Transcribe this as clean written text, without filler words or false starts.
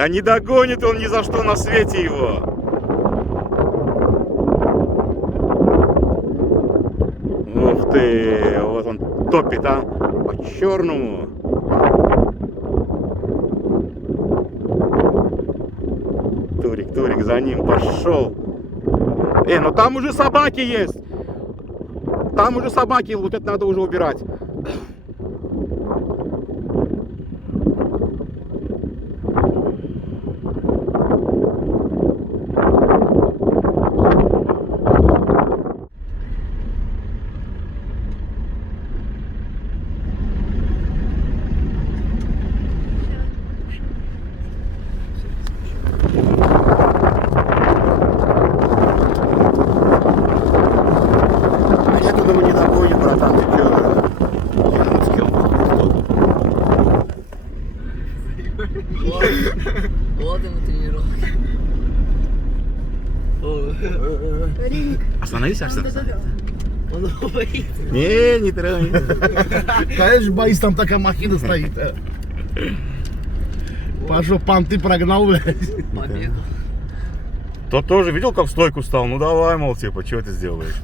Да не догонит он ни за что на свете его. Ух ты, вот он топит, а, по-черному. Турик за ним пошел. Ну там уже собаки есть. Там уже собаки, вот это надо уже убирать. Думаю, не догонит, братан, ты чё? Вот ему тренировка. Остановись, Арсен. Он его боится. Не трогай. Конечно, боюсь, там такая махина стоит. Пашу, понты прогнал, блядь. Побегал. Тот тоже видел, как в стойку стал? Ну давай, мол, типа, что ты сделаешь?